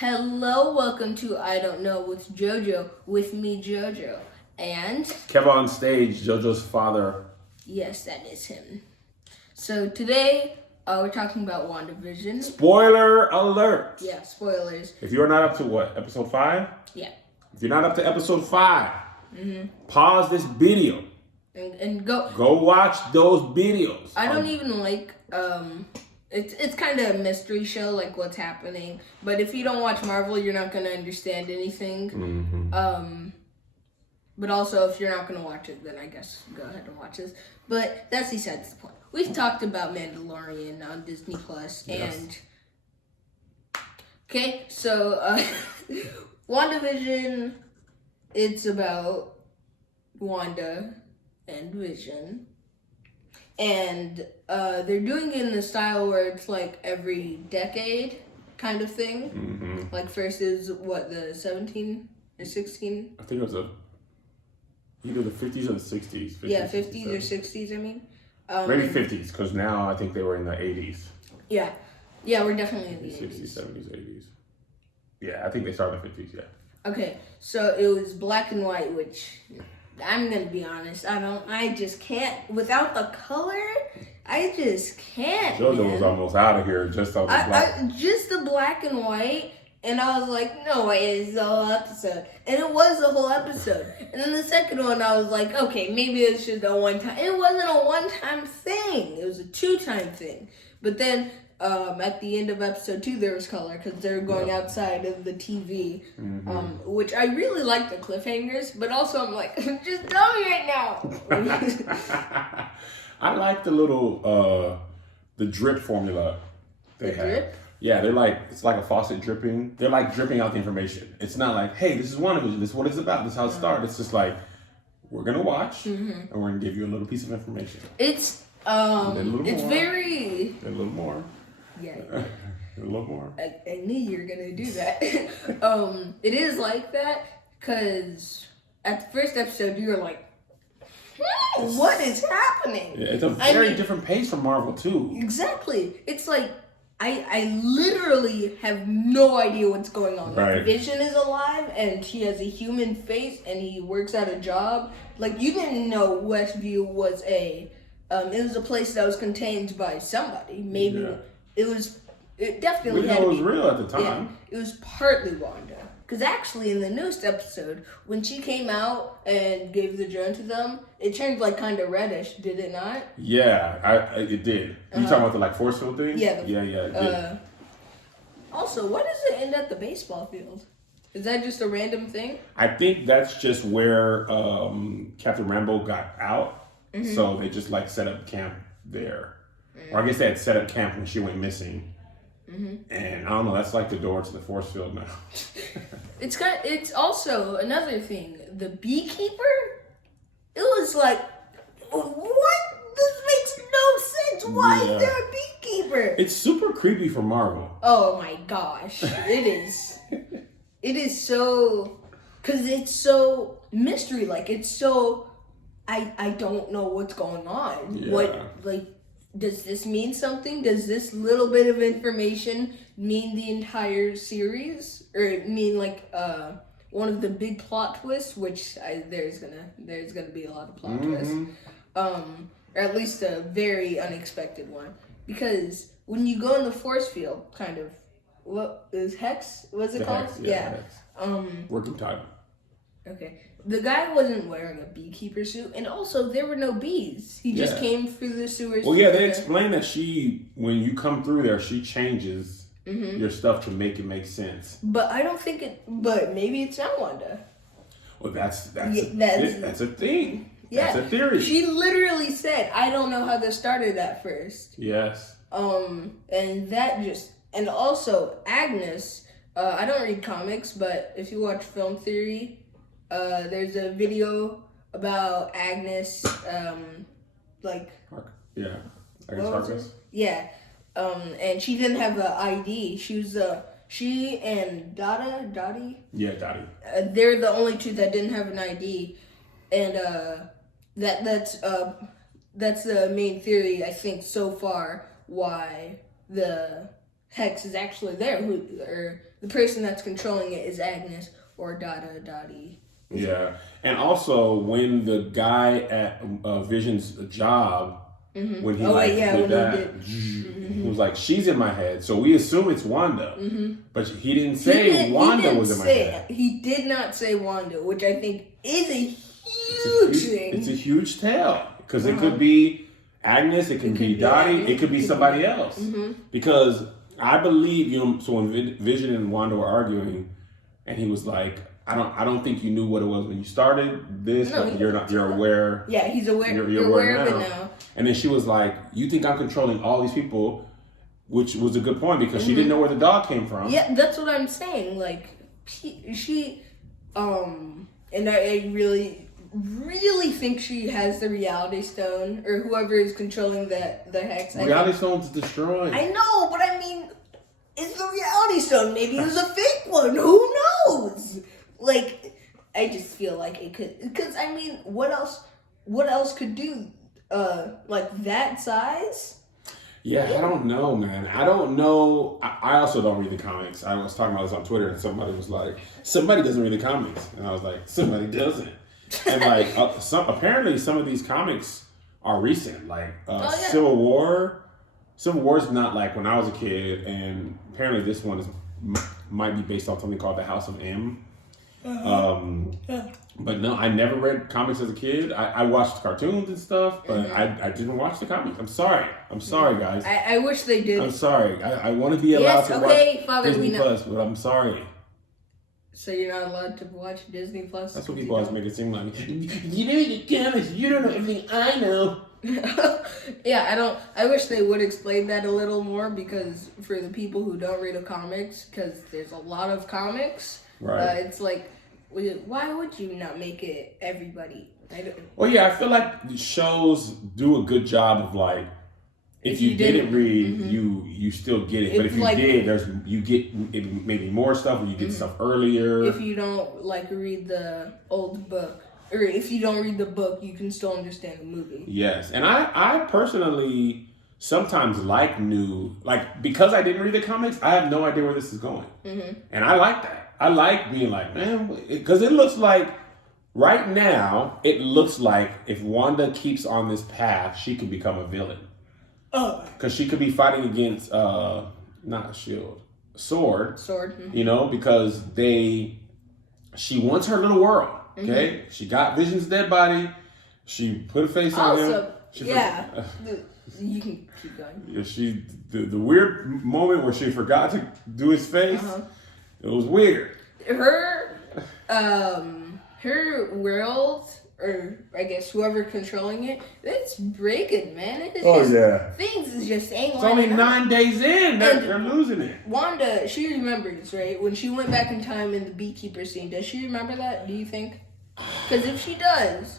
Hello, welcome to I Don't Know with JoJo, with me, JoJo. And Kevin on stage, JoJo's father. yes, that is him. So today, we're talking about WandaVision. Spoiler alert! Yeah, spoilers. If you're not up to what, episode 5? Yeah. If you're not up to episode 5, pause this video. And go. Go watch those videos. I don't even like, it's kind of a mystery show, like what's happening. But if you don't watch Marvel, you're not going to understand anything. But also, if you're not going to watch it, then I guess go ahead and watch this. But that's besides the point. We've talked about Mandalorian on Disney Plus, and okay, so WandaVision, it's about Wanda and Vision, and they're doing it in the style where it's like every decade kind of thing. Like first is what, the 17 or 16? I think it was either the 50s or the 60s. 50s, Yeah, 50s or 60s, I mean. Maybe 50s, because now I think they were in the 80s. Yeah, we're definitely in the 60s, 80s. 70s, 80s. Yeah, I think they started in the 50s, yeah. Okay, so it was black and white, which I'm gonna be honest, I just can't, without the color, I just can't. JoJo was almost out of here just on the black. Just the black and white, and I was like, no way, it's the whole episode. And it was the whole episode. And then the second one, I was like, okay, maybe it's just a one-time. It wasn't a one-time thing. It was a two-time thing. But then at the end of episode 2, there was color because they were going outside of the TV, which I really like the cliffhangers. But also, I'm like, just tell me right now. I like the little, the drip formula they have. Drip? Yeah, they're like, it's like a faucet dripping. They're like dripping out the information. It's not like, hey, this is WandaVision, this is what it's about, this is how it started. It's just like, we're gonna watch, and we're gonna give you a little piece of information. It's, it's very... A little more. Yeah. A little more. I knew you were gonna do that. It is like that, because at the first episode, you were like, what is happening? Yeah, it's a very different pace from Marvel, too. Exactly. It's like, I literally have no idea what's going on. Right. Like, Vision is alive, and he has a human face, and he works at a job. Like, you didn't know Westview was it was a place that was contained by somebody. Maybe it definitely had to be. It was real at the time. Yeah, it was partly Wanda. Because actually, in the newest episode, when she came out and gave the drone to them, it turned like kind of reddish, did it not? Yeah, it did. You talking about the like force field thing? Yeah. It did. Also, what does it end at the baseball field? Is that just a random thing? I think that's just where Captain Rambo got out. So they just like set up camp there. Or I guess they had set up camp when she went missing. And I don't know, that's like the door to the force field now. It's also another thing. The beekeeper? It was like, what? This makes no sense. Why is there a beekeeper? It's super creepy for Marvel. Oh my gosh. It is. It is so, because it's so mystery-like. It's so, I don't know what's going on. Yeah. What, like, does this mean something? Does this little bit of information mean the entire series, or mean like one of the big plot twists? Which there's gonna be a lot of plot twists, or at least a very unexpected one. Because when you go in the force field, kind of, what is Hex? What's it called? Hex, yeah. Hex. Working time. Okay. The guy wasn't wearing a beekeeper suit, and also there were no bees. He just came through the sewers. Well, yeah, they explain that when you come through there, she changes your stuff to make it make sense. But I don't think but maybe it's not Wanda. Well, that's a thing. Yeah. That's a theory. She literally said, I don't know how this started at first. Yes. And and also Agnes, I don't read comics, but if you watch Film Theory, there's a video about Agnes, Agnes Harkness. Yeah, and she didn't have an ID. She and Dottie. Yeah, Dottie. They're the only two that didn't have an ID, and that's the main theory, I think, so far, why the Hex is actually there, or the person that's controlling it is Agnes or Dottie. Yeah, and also when the guy at Vision's job, when he he was like, she's in my head, so we assume it's Wanda, but he didn't say Wanda was in my head. He did not say Wanda, which I think is a huge thing. It's a huge tell because it could be Agnes, it could be Dottie, it could be somebody else. Because I believe, so when Vision and Wanda were arguing, and he was like, I don't think you knew what it was when you started this, but you're aware. Yeah, he's aware. You're aware of it now. And then she was like, you think I'm controlling all these people, which was a good point because she didn't know where the dog came from. Yeah, that's what I'm saying. Like, and I really think she has the reality stone, or whoever is controlling the hex. Reality stone's destroyed. I know, but I mean, it's the reality stone. Maybe it was a fake one. Who knows? Like, I just feel like it could, because I mean, what else could do, like that size? Yeah, I don't know, man. I don't know. I also don't read the comics. I was talking about this on Twitter, and somebody was like, somebody doesn't read the comics. And I was like, somebody doesn't. And like, apparently some of these comics are recent. Like, Civil War. Civil War is not like when I was a kid, and apparently this one might be based on something called the House of M. But no, I never read comics as a kid. I watched cartoons and stuff, but I didn't watch the comics. I'm sorry, guys. I wish they did. I'm sorry. I want to be allowed to watch Disney Plus, but I'm sorry. So you're not allowed to watch Disney Plus? That's what people always make it seem like. You know the comics. You don't know everything I know. Yeah, I wish they would explain that a little more, because for the people who don't read the comics, because there's a lot of comics. Right. It's like, why would you not make it everybody? Well, yeah, I feel like shows do a good job of like, if you didn't read, you still get it. But if you did, you get maybe more stuff, or you get stuff earlier. If you don't read the old book, or if you don't read the book, you can still understand the movie. Yes, and I personally sometimes because I didn't read the comics, I have no idea where this is going, and I like that. I like being like, man, because it looks like right now, it looks like if Wanda keeps on this path, she could become a villain. Oh. Because she could be fighting against, not a shield, sword. Sword. Because she wants her little world, okay? She got Vision's dead body. She put a face on him. You can keep going. Yeah, the weird moment where she forgot to do his face. It was weird. Her world, or I guess whoever controlling it, it's breaking, man. Things is just ain't. It's only 9 days in. They're losing it. Wanda, she remembers, right? When she went back in time in the beekeeper scene, does she remember that? Do you think? Because if she does,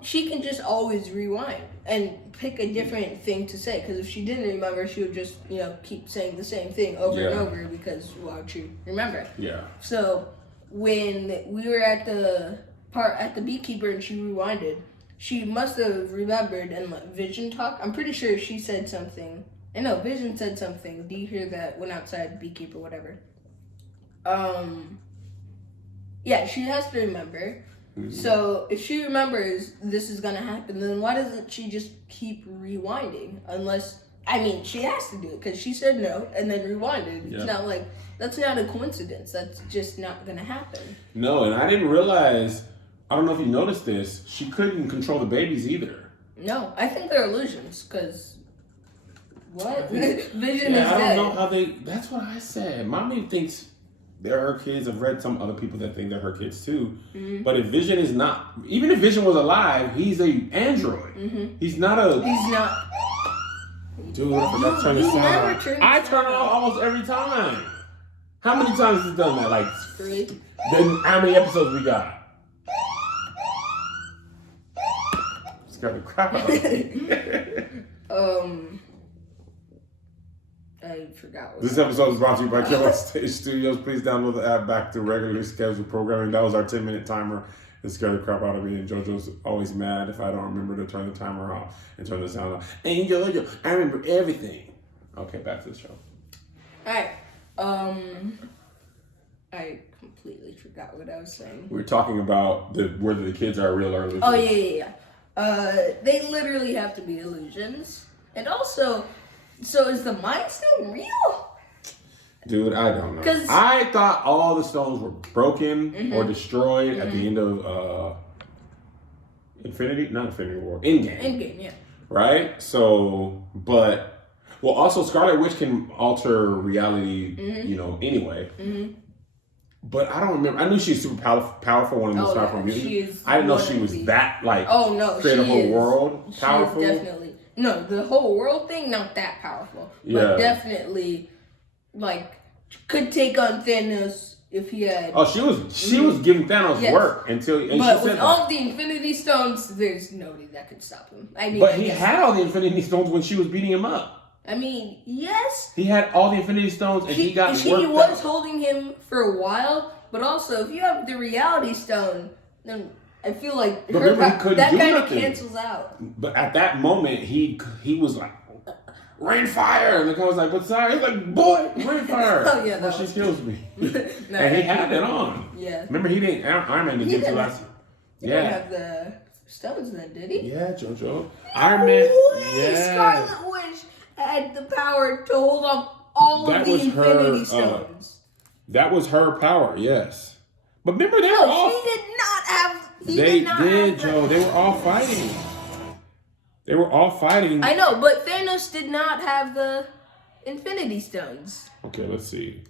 she can just always rewind and pick a different thing to say. Because if she didn't remember, she would just keep saying the same thing over and over, because why would she remember? Yeah. So when we were at the beekeeper and she rewinded, she must have remembered, and Vision talk. I'm pretty sure she said something. I know Vision said something. Do you hear that? Went outside beekeeper, whatever. Yeah, she has to remember. So if she remembers this is gonna happen, then why doesn't she just keep rewinding? She has to do it because she said no and then rewinded. Yeah. It's not like, that's not a coincidence. That's just not gonna happen. No, and I didn't realize, I don't know if you noticed this, she couldn't control the babies either. No, I think they're illusions, because what? Vision is dead. I don't know how that's what I said. Mommy thinks they're her kids. I've read some other people that think they're her kids too. But if Vision is not, even if Vision was alive, he's a android. He's not. Dude, I forgot to turn this on. I turn it on almost every time. How many times has it done that? Like 3. Then how many episodes we got? Scared the crap out of me. I forgot. This episode is brought to you by Killer Stage Studios. Please download the app back to regularly scheduled programming. That was our 10-minute timer. It scared the crap out of me, and JoJo's always mad if I don't remember to turn the timer off and turn the sound off. And JoJo, I remember everything. Okay, back to the show. Alright. I completely forgot what I was saying. We were talking about whether the kids are real or illusions. Oh, yeah. They literally have to be illusions. And also, so is the Mind Stone real? Dude, I don't know. 'Cause- I thought all the stones were broken or destroyed at the end of Not Infinity War. Endgame. Endgame, yeah. Right? So, also Scarlet Witch can alter reality, anyway. Mm-hmm. But I don't remember. I knew she was super powerful, one of the most powerful mutants. I didn't know she was that, create a whole world powerful. She is definitely. No, the whole world thing, not that powerful. Yeah. But definitely, could take on Thanos if he had. Oh, she was giving Thanos work until. But with all the Infinity Stones, there's nobody that could stop him. I mean, but he had all the Infinity Stones when she was beating him up. I mean, yes. He had all the Infinity Stones, and he got. She was holding him for a while, but also if you have the Reality Stone, then I feel like that kind of cancels out. But at that moment, he was like, "Rain fire!" And the guy was like, "But sorry," he's like, "Boy, rain fire!" Oh yeah, she kills me. No, and he had it on. Yeah. Remember, he didn't. Iron Man didn't get to last. He didn't have the stones then, did he? Yeah, JoJo. Iron Man. Yeah. Scarlet Witch had the power to hold up all of the Infinity Stones. That was her power, yes. But remember, they were all. She did not have. They did, Joe. They were all fighting. They were all fighting. I know, but Thanos did not have the Infinity Stones. Okay, let's see.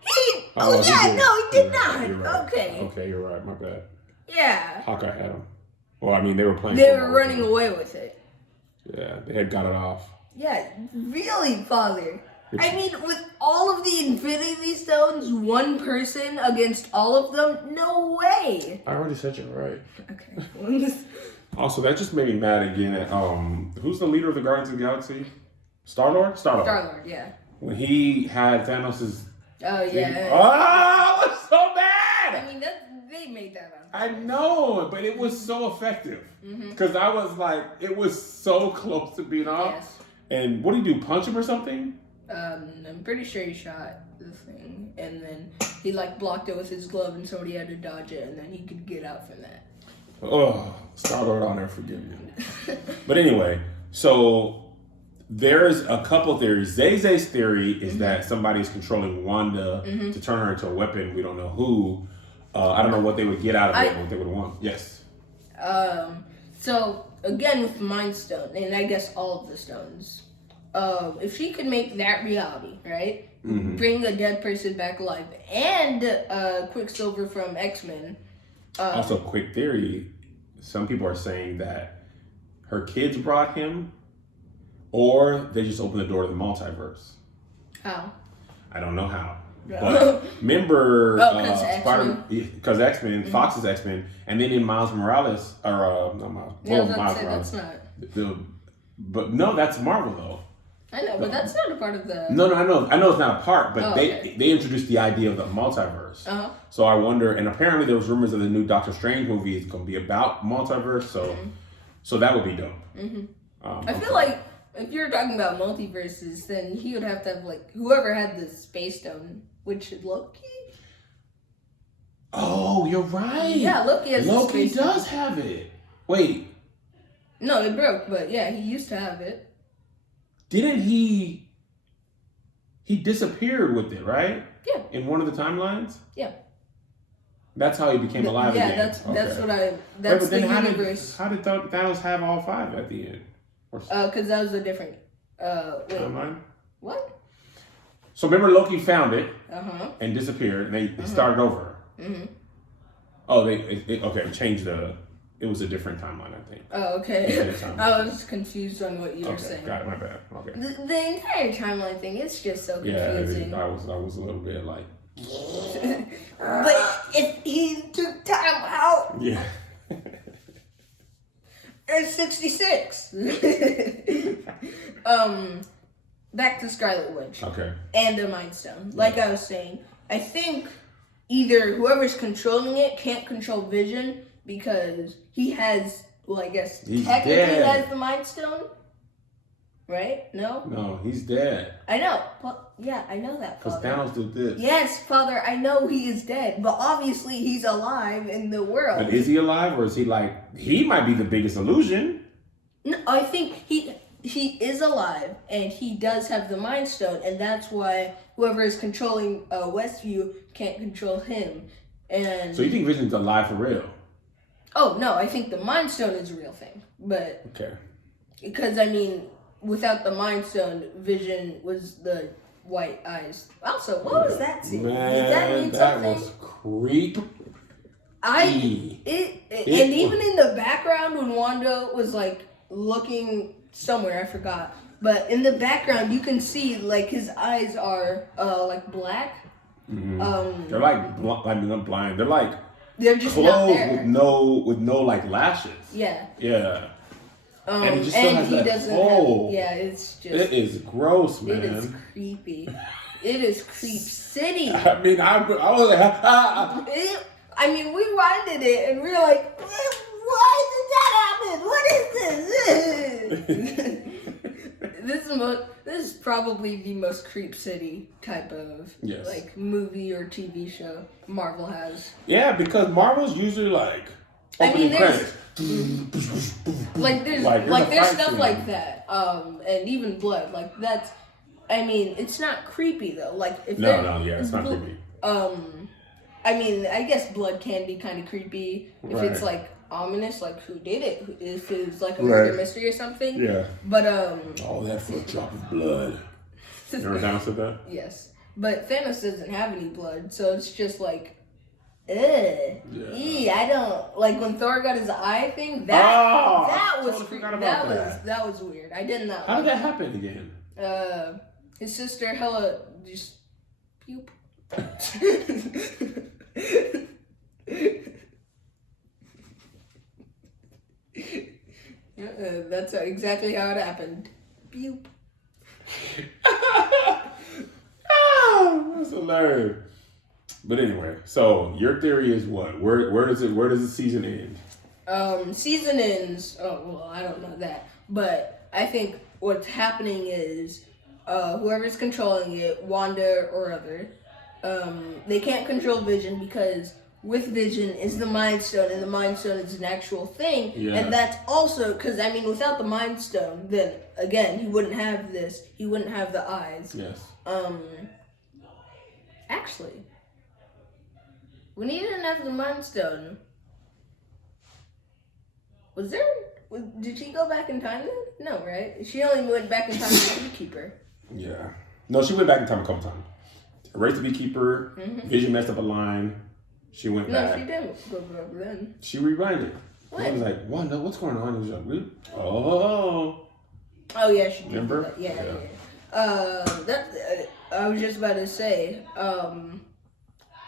He did. He did not. You're right. Okay. Okay, you're right. My bad. Yeah. Hawkeye had them. Well, I mean, they were playing. They were running away with it. Yeah, they had got it off. Yeah, really, Father. I mean, with all of the Infinity Stones, one person against all of them? No way. I already said you're right. Okay. Also, that just made me mad again at who's the leader of the Guardians of the Galaxy? Star-Lord? Star-Lord, yeah. When he had Thanos' Oh, yeah. Oh, it was so bad! I mean, they made that up. I know, but it was so effective. Because I was like, it was so close to being off. Yes. And what did he do, punch him or something? I'm pretty sure he shot the thing. And then he, blocked it with his glove and somebody had to dodge it. And then he could get out from that. Oh, Star-Lord, I'll never forgive you. But anyway, so there's a couple theories. Zay's theory is that somebody's controlling Wanda to turn her into a weapon. We don't know who. I don't know what they would get out of it, what they would want. Yes. So, again, with the Mind Stone, and I guess all of the stones, if she could make that reality, right? Bring a dead person back alive, and Quicksilver from X-Men. Also, quick theory, some people are saying that her kids brought him, or they just opened the door to the multiverse. How? I don't know how. But remember, because X-Men, Fox's X-Men, and then in Miles Morales, or not Miles, Miles Morales. That's not. But no, that's Marvel though. I know, but that's not a part of the. No, I know it's not a part, but they introduced the idea of the multiverse. So I wonder, and apparently there was rumors of the new Doctor Strange movie is going to be about multiverse, so that would be dope. I feel like if you're talking about multiverses, then he would have to have whoever had the Space Stone, which is Loki. Oh, you're right. Yeah, Loki has Loki the Space does Stone. have it. Wait. No, it broke, but yeah, he used to have it. Didn't he? He disappeared with it, right? Yeah. In one of the timelines. Yeah. That's how he became alive again. Yeah, that's what I. That's the universe. How did Thanos have all 5 at the end? Because that was a different timeline. What? So remember, Loki found it and disappeared, and they started over. Oh, they changed the. It was a different timeline, I think. Oh, okay. I was confused on what you were saying. Got it. My bad. Okay. The entire timeline thing is just so confusing. Yeah, I was a little bit like. But if he took time out. Yeah. It's 66. Back to Scarlet Witch. Okay. And the Mind Stone. Like I was saying, I think either whoever's controlling it can't control Vision because he has, I guess, technically has the Mind Stone. right? No? No, he's dead. I know. Well, yeah, I know that, Because Father. Thanos did this. Yes, Father, I know he is dead, but obviously he's alive in the world. But is he alive, or is he like, he might be the biggest illusion? No, I think he is alive, and he does have the Mind Stone, and that's why whoever is controlling Westview can't control him. And So you think Vision's alive for real? oh no, I think the Mind Stone is a real thing, but Okay. because I mean, without the Mind Stone, Vision was the white eyes. Also, what was that scene? Man, Did that mean that something? was creep. And even in the background when Wanda was like looking somewhere, I forgot. But in the background, you can see like his eyes are like black. Mm-hmm. They're like not blind. They're like They're just not closed there. with no like lashes. Yeah. Yeah. And he just still has he that doesn't hole. have. Yeah, it's just. It is gross, man. It is creepy. It is Creep City. I mean, I was like, I mean, we winded it and we were like, why did that happen? What is this? This is probably the most Creep City type of like movie or TV show Marvel has. Yeah, because Marvel's usually like opening credits. There's stuff like that. And even blood. Like that's. I mean, it's not creepy though. Like if it's not creepy. I mean, I guess blood can be kind of creepy if it's like ominous, like who did it? If it's like a murder mystery or something. Yeah. But all that for a drop of blood. You remember Thanos said that? Yes, but Thanos doesn't have any blood, so it's just like, I don't like when Thor got his eye thing. That was creepy. That was weird. I did not. How did that happen again? His sister Hela just poop. That's exactly how it happened. Boop. That's hilarious. But anyway, so your theory is what? Where does the season end? Season ends. Oh well, I don't know that, but I think what's happening is whoever's controlling it, Wanda or other, they can't control Vision because with Vision is the Mind Stone, and the Mind Stone is an actual thing. Yeah. And that's also, because, I mean, without the Mind Stone, then, again, he wouldn't have this. He wouldn't have the eyes. Yes. Actually, when he didn't have the Mind Stone, did she go back in time then? No, right? She only went back in time as a beekeeper. Yeah. No, she went back in time a couple times. Erased the beekeeper, Vision messed up a line. She went back. No, she didn't go back then. She rewinded. I was like, Wanda, what's going on? It was like, oh. Oh, yeah, she did. Remember? Yeah. I was just about to say,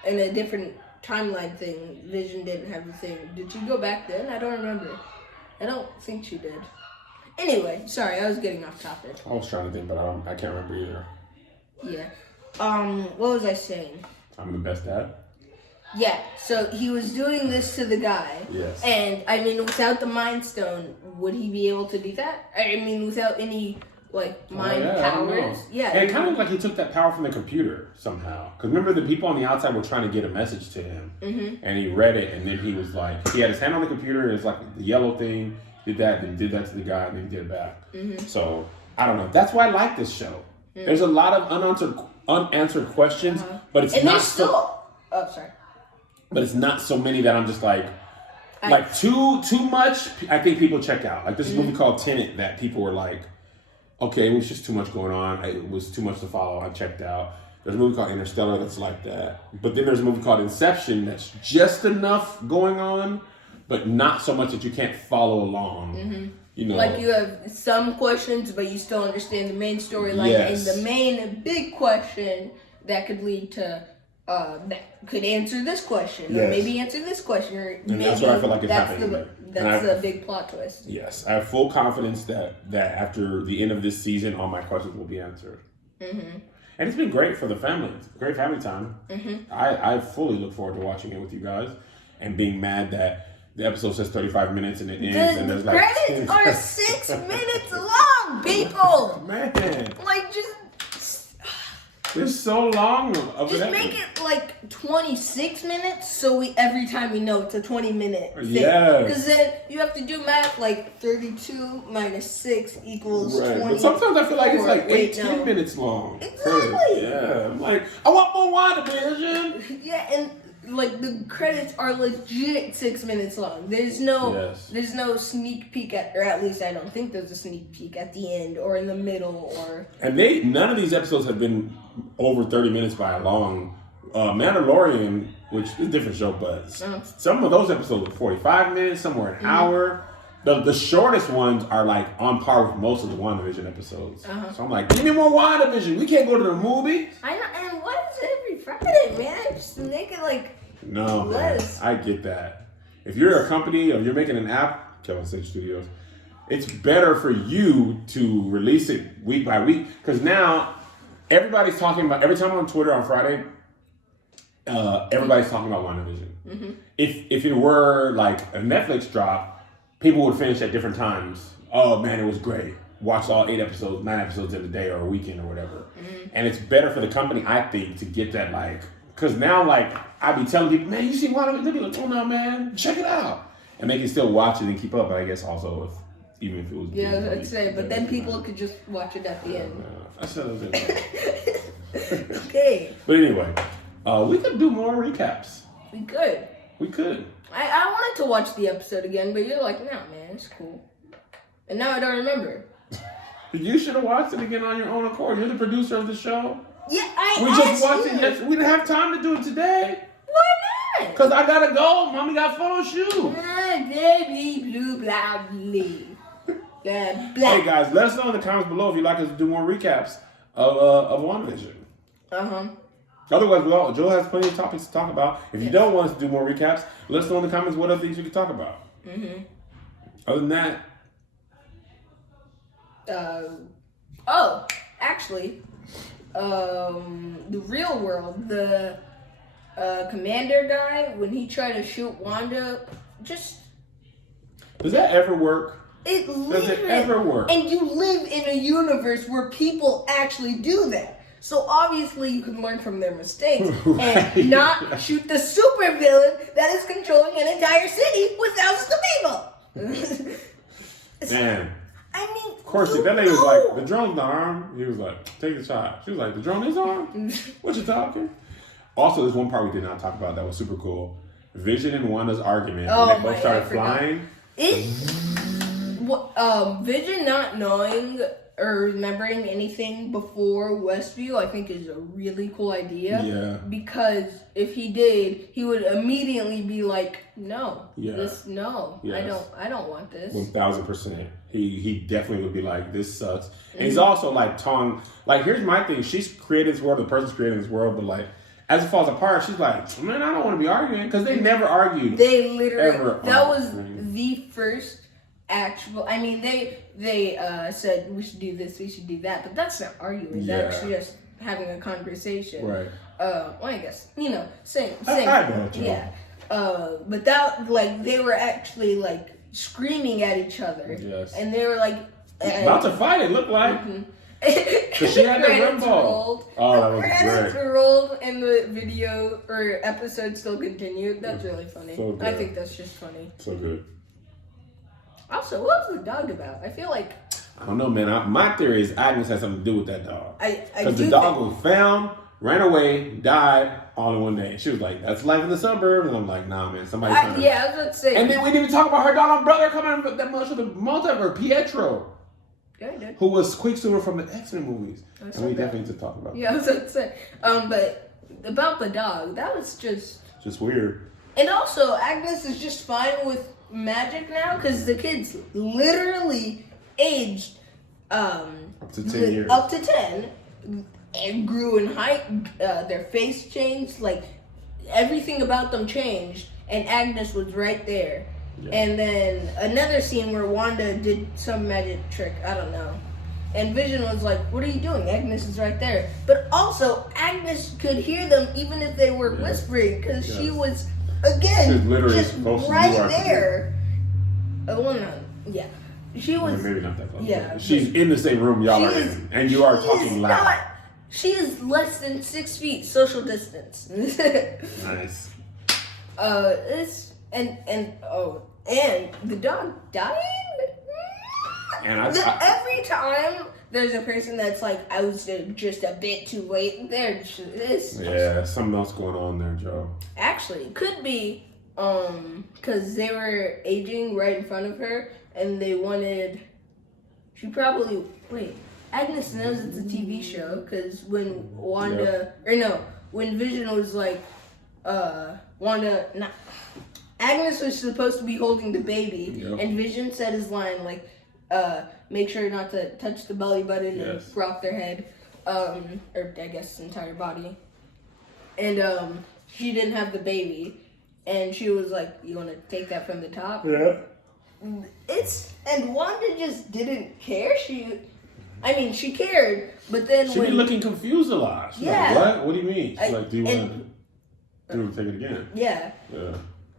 in a different timeline thing, Vision didn't have the thing. Did she go back then? I don't remember. I don't think she did. Anyway, sorry, I was getting off topic. I was trying to think, but I can't remember either. Yeah. What was I saying? I'm the best dad? Yeah, so he was doing this to the guy. Yes. And, I mean, without the Mind Stone, would he be able to do that? I mean, without any, like, mind powers? Yeah. And it kind of looked like he took that power from the computer somehow. Because remember, the people on the outside were trying to get a message to him. Mm-hmm. And he read it, and then he was like, he had his hand on the computer, and it's like the yellow thing, did that, then did that to the guy, and then he did it back. Mm-hmm. So, I don't know. That's why I like this show. Mm-hmm. There's a lot of unanswered questions, but it's not so... Oh, sorry. But it's not so many that I'm just like too much. I think people check out. Like this movie called Tenet that people were like, okay, it was just too much going on. It was too much to follow. I checked out. There's a movie called Interstellar that's like that. But then there's a movie called Inception that's just enough going on, but not so much that you can't follow along. Mm-hmm. You know, like you have some questions, but you still understand the main storyline and the main big question that could lead to. That could answer this question, or maybe answer this question, or and maybe that's what I feel like is happening. That's the big plot twist. Yes, I have full confidence that after the end of this season, all my questions will be answered. Mm-hmm. And it's been great for the family. It's great family time. Mm-hmm. I fully look forward to watching it with you guys, and being mad that the episode says 35 minutes and it ends, and there's like credits are 6 minutes long. long, people. Man, Like, just it's so long. Just make it like 26 minutes, so every time we know it's a 20-minute thing. Yeah. Because then you have to do math, like 32 minus 6 equals Right. 20. But sometimes I feel like it's like 18 minutes long. Exactly. Yeah. I'm like, I want more WandaVision. Yeah, and like the credits are legit 6 minutes long. There's no sneak peek or at least I don't think there's a sneak peek at the end or in the middle or. And none of these episodes have been over 30 minutes by a long. Mandalorian, which is a different show, but some of those episodes are 45 minutes, some were an hour. The shortest ones are like on par with most of the WandaVision episodes. So I'm like, give me more WandaVision. We can't go to the movies. I know, and what is it every Friday, man? Just make it like. No, man, I get that. If you're a company or you're making an app, Kevin Sage Studios, it's better for you to release it week by week because now everybody's talking about. Every time I'm on Twitter on Friday, everybody's talking about WandaVision. Mm-hmm. If it were like a Netflix drop, people would finish at different times. Oh man, it was great. Watch all 9 episodes in a day or a weekend or whatever. Mm-hmm. And it's better for the company, I think, to get that like. Because now, like, I be telling people, man, you see WandaVision? They be like, oh, no, man, check it out. And they can still watch it and keep up, but I guess also, even if it was... Yeah, I'd say, but then people could just watch it at the end. I said it was Okay. But anyway, we could do more recaps. We could. We could. I wanted to watch the episode again, but you're like, no, man, it's cool. And now I don't remember. You should have watched it again on your own accord. You're the producer of the show. Yeah, we just watched it yesterday. We didn't have time to do it today. Why not? Because I gotta go. Mommy got photo shoot. Baby, blue, blah, blah. Hey guys, let us know in the comments below if you'd like us to do more recaps of WandaVision. Otherwise, Joel has plenty of topics to talk about. If you don't want us to do more recaps, let us know in the comments what other things we can talk about. Other than that. Actually, the real world, the commander guy, when he tried to shoot Wanda, just... Does that ever work? Does it ever work? And you live in a universe where people actually do that. So obviously you can learn from their mistakes and not shoot the supervillain that is controlling an entire city with thousands of people. Man. I mean, of course, that lady was like, the drone's not armed. He was like, take the shot. She was like, the drone is armed? What you talking? Also, there's one part we did not talk about that was super cool. Vision and Wanda's argument when they both started flying. Vision not knowing or remembering anything before Westview, I think is a really cool idea. Yeah. Because if he did, he would immediately be like, no. Yes. I don't want this. 1000%. He definitely would be like, this sucks. And he's also like here's my thing. She's created this world, the person's creating this world, but like as it falls apart, she's like, man, I don't want to be arguing because they never argued. They literally that was the first actual. I mean, they said we should do this, we should do that, but that's not arguing. That's just having a conversation. Right. Well, I guess same. I know, yeah. But that they were actually screaming at each other. Yes. And they were about to fight. It looked like. Because she had the Rambo. Oh, that was credits great. rolled and the video or episode still continued. That's really funny. So good. I think that's just funny. So good. Also, what was the dog about? I feel like... I don't know, man. My theory is Agnes has something to do with that dog. Because the dog was found, ran away, died all in one day. She was like, that's life in the suburbs. And I'm like, nah, man. Somebody yeah, I was about to say. And then we didn't even talk about her doggone brother coming from that much of the Multiverse, Pietro. Yeah, I did. Who was Quicksilver from the X-Men movies. And we definitely need to talk about that. Yeah, I was about to say. But about the dog, that was just weird. And also, Agnes is just fine with magic now because the kids literally aged up to 10 years. Up to 10 and grew in height. Their face changed. Everything about them changed. And Agnes was right there. Yeah. And then another scene where Wanda did some magic trick. I don't know. And Vision was like, what are you doing? Agnes is right there. But also, Agnes could hear them even if they were whispering because she was, again, just right there. She was. Maybe not that close. Yeah. She's in the same room y'all are in, and you are talking loud. She is less than 6 feet social distance. Nice. And the dog died. And every time there's a person that's like, I was just a bit too late. Yeah, something else going on there, Joe. Actually, it could be because they were aging right in front of her, and they wanted. She probably Agnes knows it's a TV show because when when Vision was like, Agnes was supposed to be holding the baby, and Vision said his line like, make sure not to touch the belly button and rock their head, or I guess entire body. And she didn't have the baby, and she was like, "You want to take that from the top?" Yeah. And Wanda just didn't care. She cared, but then she be looking confused a lot. She's like, what? What do you mean? She's like, do you want to take it again? Yeah. Yeah.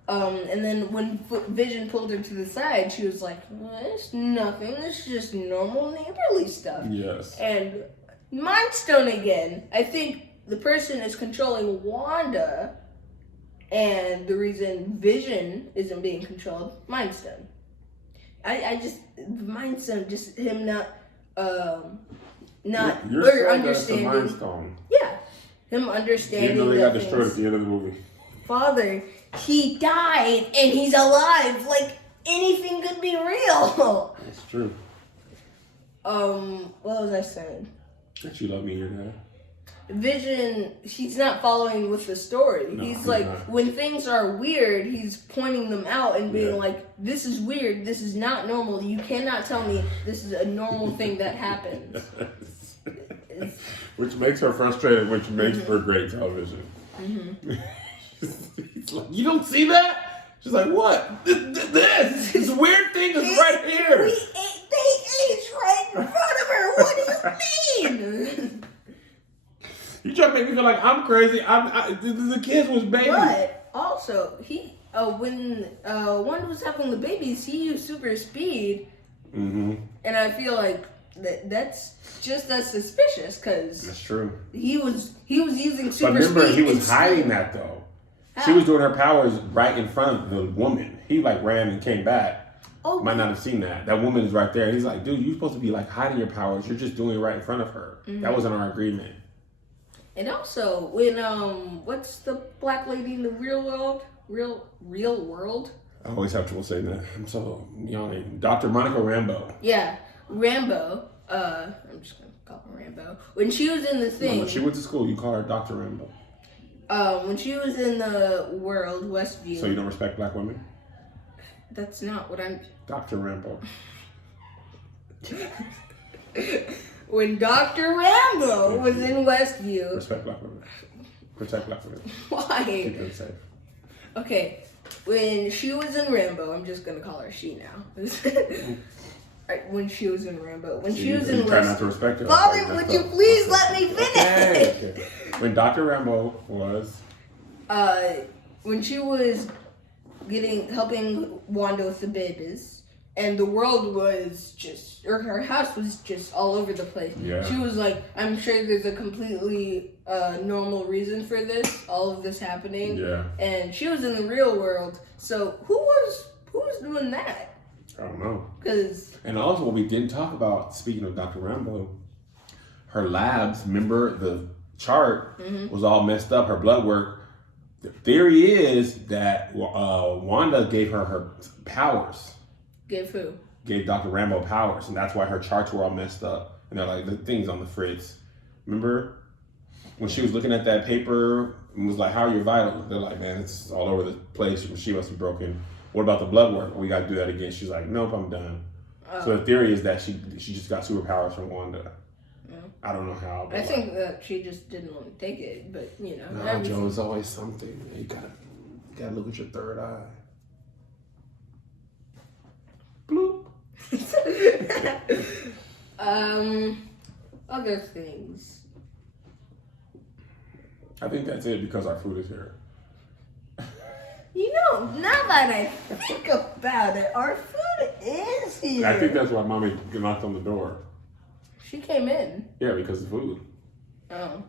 And then when Vision pulled her to the side, she was like, it's nothing. It's just normal neighborly stuff. Yes. And Mind Stone again. I think the person is controlling Wanda, and the reason Vision isn't being controlled, Mind Stone. Mind Stone, just him not understanding. Mind Stone. Yeah. Him understanding. Even though they got destroyed at the end of the movie. Father, he died and he's alive. Like anything could be real. That's true. What was I saying? That you love me, your dad. Vision, he's not following with the story. No, he's like, not. when things are weird, he's pointing them out and being like, this is weird, this is not normal. You cannot tell me this is a normal thing that happens. Which makes her frustrated, which makes for great television. He's like, you don't see that? She's like, what? This weird thing is right here. They aged right in front of her. What do you mean? You trying to make me feel like I'm crazy. The kids was babies. But also, when Wanda was having the babies, he used super speed. Mm-hmm. And I feel like that's just as suspicious because that's true. He was using super speed. But remember, he was hiding that though. How? She was doing her powers right in front of the woman. He like ran and came back. Oh, might not have seen that. That woman is right there. He's like, dude, you're supposed to be like hiding your powers. You're just doing it right in front of her. Mm-hmm. That wasn't our agreement. And also, when what's the black lady in the real world? Real world? I always have trouble saying that. I'm so yawning. Dr. Monica Rambo. Yeah, Rambo. I'm just gonna call her Rambo. When she was in the thing. No, when she went to school, you call her Dr. Rambo. When she was in the world, Westview. So you don't respect black women? That's not what I'm. Dr. Rambo. When Dr. Rambo was in Westview. Respect black women. Protect black women. Why? Keep them safe. Okay. When she was in Rambo, I'm just gonna call her she now. When she was in Rambo. When she was in try not to respect her. Father, would you please let me finish? Okay. When Dr. Rambo was. When she was helping Wanda with the babies. And the world was her house was just all over the place. Yeah. She was like, I'm sure there's a completely normal reason for this, all of this happening. Yeah. And she was in the real world. So who was doing that? I don't know. And also what we didn't talk about, speaking of Dr. Rambo, her labs, remember the chart was all messed up, her blood work. The theory is that Wanda gave her powers. Gave who? Gave Dr. Rambo powers, and that's why her charts were all messed up. And they're like, the thing's on the fritz. Remember when she was looking at that paper and was like, how are your vitals? They're like, man, it's all over the place. She must be broken. What about the blood work? We got to do that again. She's like, nope, I'm done. So the theory is that she just got superpowers from Wanda. Yeah. I don't know how. I think that she just didn't want to take it, but you know. No, Joe, it's always something. You gotta look at your third eye. Bloop. Other things. I think that's it because our food is here. You know, now that I think about it, our food is here? I think that's why mommy knocked on the door. She came in. Yeah, because of food. Oh.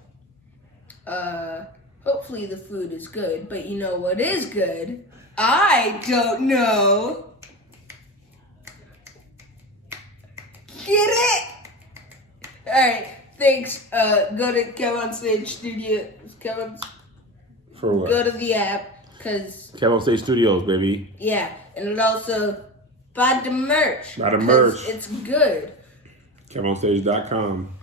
Hopefully the food is good, but you know what is good? I don't know. Get it? Alright, thanks. Go to Kev on Stage Studio. For what? Go to the app, cause Kev on Stage Studios, baby. yeah, and it also buy the merch. Buy the merch. It's good. KevOnStage.com.